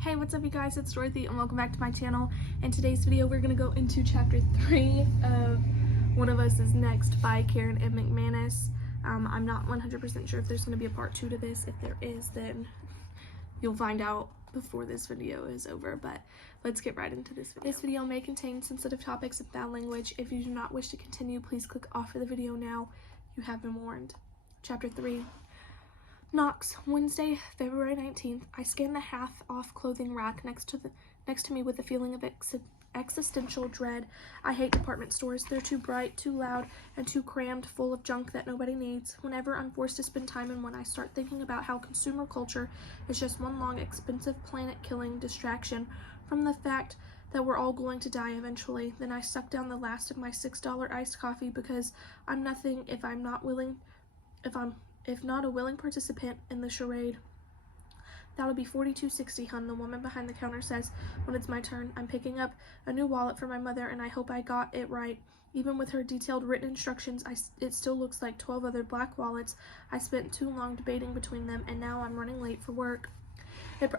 Hey, what's up you guys, it's Dorothy and welcome back to my channel. In today's video we're going to go into chapter 3 of One of Us is Next by Karen and McManus. I'm not 100% sure if there's going to be a part 2 to this. If there is, then you'll find out before this video is over, but let's get right into this video. This video may contain sensitive topics and foul language. If you do not wish to continue, please click off of the video now. You have been warned. Chapter 3. Knox, Wednesday, February 19th. I scanned the half-off clothing rack next to me with a feeling of existential dread. I hate department stores. They're too bright, too loud, and too crammed full of junk that nobody needs. Whenever I'm forced to spend time in one, I start thinking about how consumer culture is just one long, expensive, planet-killing distraction from the fact that we're all going to die eventually. Then I suck down the last of my $6 iced coffee because I'm nothing if not a willing participant in the charade. That'll be $42.60, hun, the woman behind the counter says when it's my turn. I'm picking up a new wallet for my mother, and I hope I got it right. Even with her detailed written instructions, it still looks like 12 other black wallets. I spent too long debating between them, and now I'm running late for work. It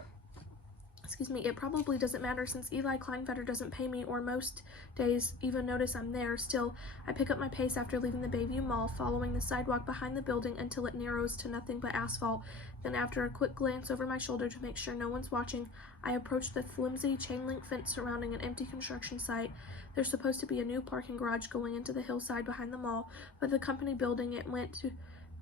probably doesn't matter since Eli Kleinfetter doesn't pay me or most days even notice I'm there. Still, I pick up my pace after leaving the Bayview Mall, following the sidewalk behind the building until it narrows to nothing but asphalt. Then after a quick glance over my shoulder to make sure no one's watching, I approach the flimsy chain-link fence surrounding an empty construction site. There's supposed to be a new parking garage going into the hillside behind the mall, but the company building it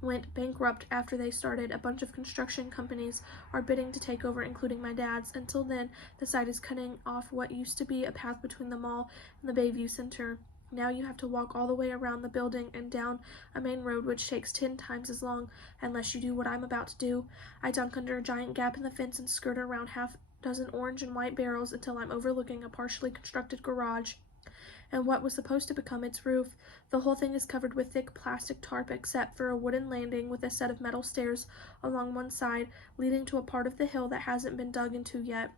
went bankrupt after they started. A bunch of construction companies are bidding to take over, including my dad's. Until then, the site is cutting off what used to be a path between the mall and the Bayview Center. Now you have to walk all the way around the building and down a main road, which takes 10 times as long unless you do what I'm about to do. I dunk under a giant gap in the fence and skirt around half dozen orange and white barrels until I'm overlooking a partially constructed garage and what was supposed to become its roof. The whole thing is covered with thick plastic tarp except for a wooden landing with a set of metal stairs along one side, leading to a part of the hill that hasn't been dug into yet.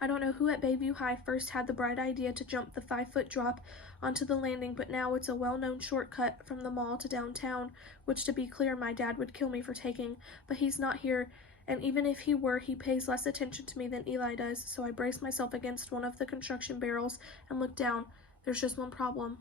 I don't know who at Bayview High first had the bright idea to jump the 5-foot drop onto the landing, but now it's a well-known shortcut from the mall to downtown, which, to be clear, my dad would kill me for taking, but he's not here, and even if he were, he pays less attention to me than Eli does, so I brace myself against one of the construction barrels and look down. There's just one problem.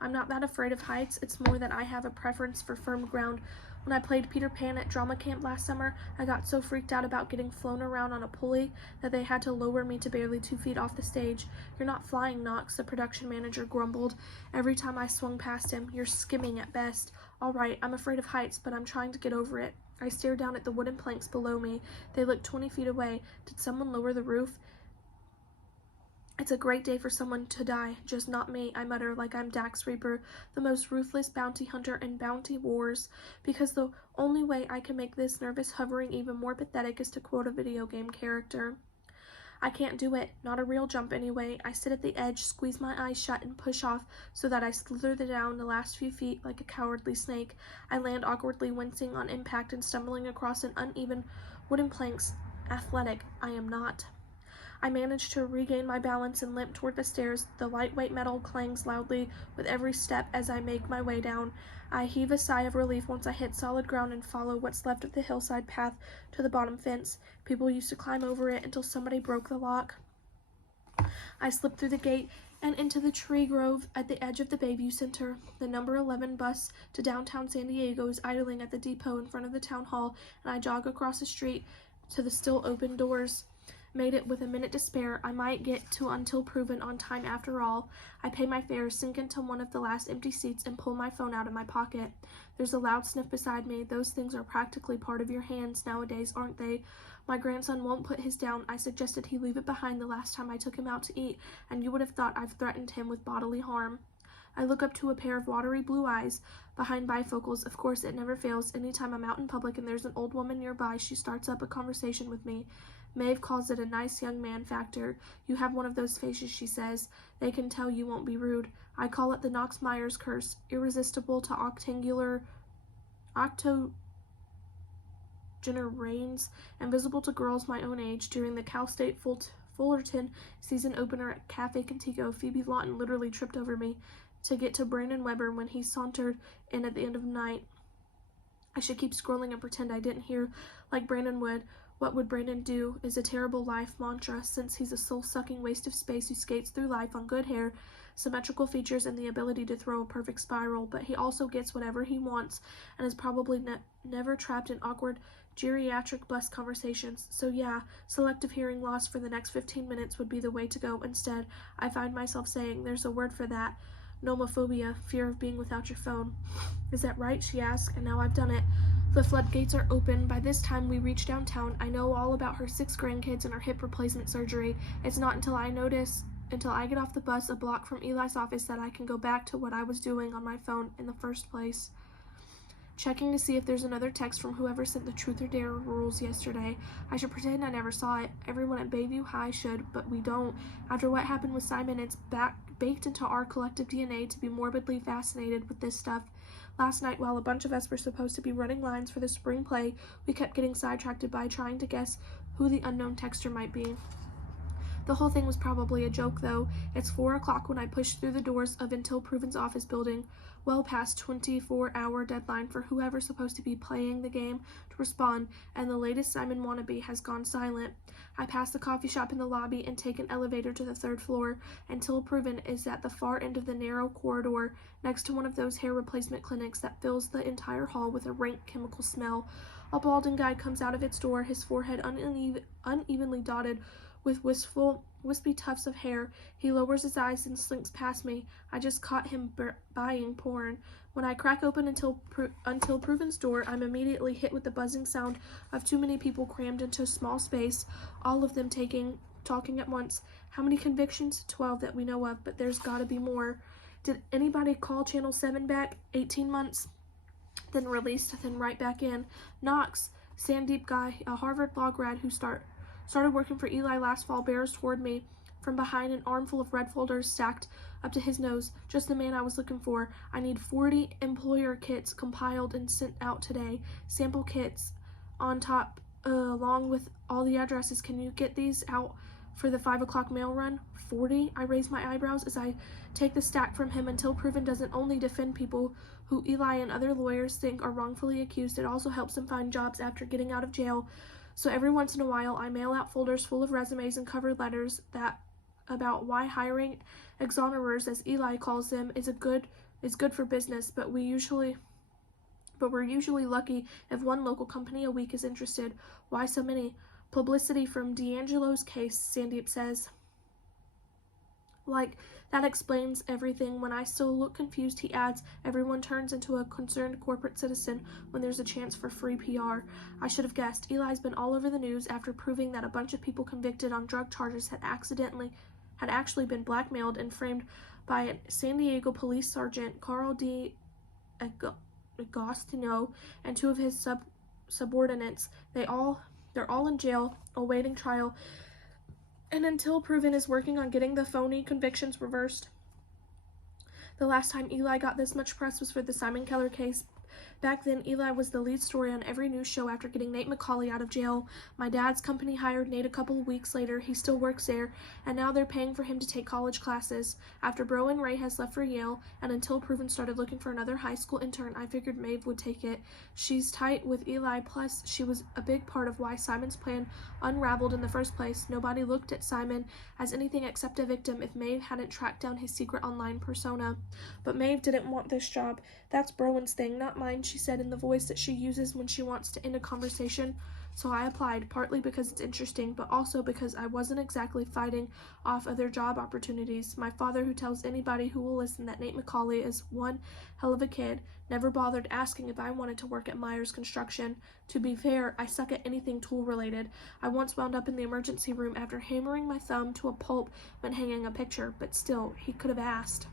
I'm not that afraid of heights, it's more that I have a preference for firm ground. When I played Peter Pan at drama camp last summer, I got so freaked out about getting flown around on a pulley that they had to lower me to barely 2 feet off the stage. You're not flying, Knox, the production manager grumbled every time I swung past him. You're skimming at best. All right, I'm afraid of heights, but I'm trying to get over it. I stare down at the wooden planks below me. They look 20 feet away. Did someone lower the roof? It's a great day for someone to die, just not me, I mutter like I'm Dax Reaper, the most ruthless bounty hunter in Bounty Wars, because the only way I can make this nervous hovering even more pathetic is to quote a video game character. I can't do it, not a real jump anyway. I sit at the edge, squeeze my eyes shut, and push off so that I slither down the last few feet like a cowardly snake. I land awkwardly, wincing on impact and stumbling across an uneven wooden planks. Athletic, I am not. I manage to regain my balance and limp toward the stairs. The lightweight metal clangs loudly with every step as I make my way down. I heave a sigh of relief once I hit solid ground and follow what's left of the hillside path to the bottom fence. People used to climb over it until somebody broke the lock. I slip through the gate and into the tree grove at the edge of the Bayview Center. The number 11 bus to downtown San Diego is idling at the depot in front of the town hall, and I jog across the street to the still open doors. Made it with a minute to spare. I might get to Until Proven on time after all. I pay my fare, sink into one of the last empty seats, and pull my phone out of my pocket. There's a loud sniff beside me. Those things are practically part of your hands nowadays, aren't they? My grandson won't put his down. I suggested he leave it behind the last time I took him out to eat, and you would have thought I've threatened him with bodily harm. I look up to a pair of watery blue eyes behind bifocals. Of course, it never fails. Anytime I'm out in public and there's an old woman nearby, she starts up a conversation with me. Maeve calls it a nice young man factor. You have one of those faces, she says. They can tell you won't be rude. I call it the Knox-Myers curse, irresistible to octogenarians, invisible to girls my own age. During the Cal State Fullerton season opener at Cafe Contigo, Phoebe Lawton literally tripped over me to get to Brandon Weber when he sauntered in at the end of the night. I should keep scrolling and pretend I didn't hear like Brandon would. What would Brandon do is a terrible life mantra, since he's a soul-sucking waste of space who skates through life on good hair, symmetrical features, and the ability to throw a perfect spiral, but he also gets whatever he wants and is probably never trapped in awkward geriatric bus conversations. So yeah, selective hearing loss for the next 15 minutes would be the way to go. Instead, I find myself saying, there's a word for that, nomophobia, fear of being without your phone. Is that right? She asked, and now I've done it. The floodgates are open. By this time we reach downtown. I know all about her 6 grandkids and her hip replacement surgery. It's not until I get off the bus a block from Eli's office that I can go back to what I was doing on my phone in the first place. Checking to see if there's another text from whoever sent the truth or dare rules yesterday. I should pretend I never saw it. Everyone at Bayview High should, but we don't. After what happened with Simon, it's baked into our collective DNA to be morbidly fascinated with this stuff. Last night, while a bunch of us were supposed to be running lines for the spring play, we kept getting sidetracked by trying to guess who the unknown texter might be. The whole thing was probably a joke, though. It's 4 o'clock when I push through the doors of Until Proven's office building, well past 24-hour deadline for whoever's supposed to be playing the game to respond, and the latest Simon wannabe has gone silent. I pass the coffee shop in the lobby and take an elevator to the 3rd floor. Until Proven is at the far end of the narrow corridor, next to one of those hair replacement clinics that fills the entire hall with a rank chemical smell. A balding guy comes out of its door, his forehead unevenly dotted with wispy tufts of hair. He lowers his eyes and slinks past me. I just caught him buying porn. When I crack open Until Proven's door, I'm immediately hit with the buzzing sound of too many people crammed into a small space, all of them talking at once. How many convictions? 12 that we know of, but there's gotta be more. Did anybody call Channel 7 back? 18 months. Then released, then right back in. Knox, Sandeep guy, a Harvard law grad who started working for Eli last fall, bears toward me from behind, an armful of red folders stacked up to his nose. Just the man I was looking for. I need 40 employer kits compiled and sent out today. Sample kits on top, along with all the addresses. Can you get these out for the 5 o'clock mail run? 40? I raise my eyebrows as I take the stack from him. Until Proven doesn't only defend people who Eli and other lawyers think are wrongfully accused, it also helps them find jobs after getting out of jail. So every once in a while, I mail out folders full of resumes and cover letters about why hiring exonerers, as Eli calls them, is good for business. But we're usually lucky if one local company a week is interested. Why so many? Publicity from D'Angelo's case, Sandeep says. Like, that explains everything. When I still look confused, he adds, everyone turns into a concerned corporate citizen when there's a chance for free PR. I should have guessed. Eli's been all over the news after proving that a bunch of people convicted on drug charges had actually been blackmailed and framed by a San Diego police sergeant, Carl D. Agostino, and 2 of his subordinates. They're all in jail, awaiting trial. And Until Proven is working on getting the phony convictions reversed. The last time Eli got this much press was for the Simon Keller case. Back then, Eli was the lead story on every news show after getting Nate McCauley out of jail. My dad's company hired Nate a couple of weeks later. He still works there, and now they're paying for him to take college classes. After Bro and Ray has left for Yale, and Until Proven started looking for another high school intern, I figured Maeve would take it. She's tight with Eli, plus she was a big part of why Simon's plan unraveled in the first place. Nobody looked at Simon as anything except a victim if Maeve hadn't tracked down his secret online persona. But Maeve didn't want this job. That's Browen's thing, not mine, she said in the voice that she uses when she wants to end a conversation. So I applied, partly because it's interesting, but also because I wasn't exactly fighting off other job opportunities. My father, who tells anybody who will listen that Nate McCauley is one hell of a kid, never bothered asking if I wanted to work at Myers Construction. To be fair, I suck at anything tool-related. I once wound up in the emergency room after hammering my thumb to a pulp when hanging a picture, but still, he could have asked.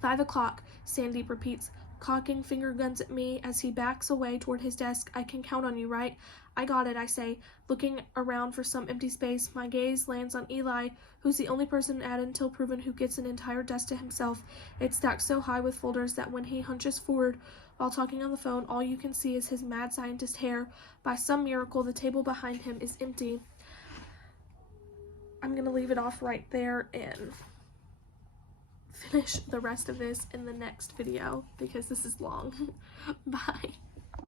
5 o'clock, Sandeep repeats, cocking finger guns at me as he backs away toward his desk. I can count on you, right? I got it, I say, looking around for some empty space. My gaze lands on Eli, who's the only person at Until Proven who gets an entire desk to himself. It's stacked so high with folders that when he hunches forward while talking on the phone, all you can see is his mad scientist hair. By some miracle, the table behind him is empty. I'm gonna leave it off right there and finish the rest of this in the next video because this is long. Bye.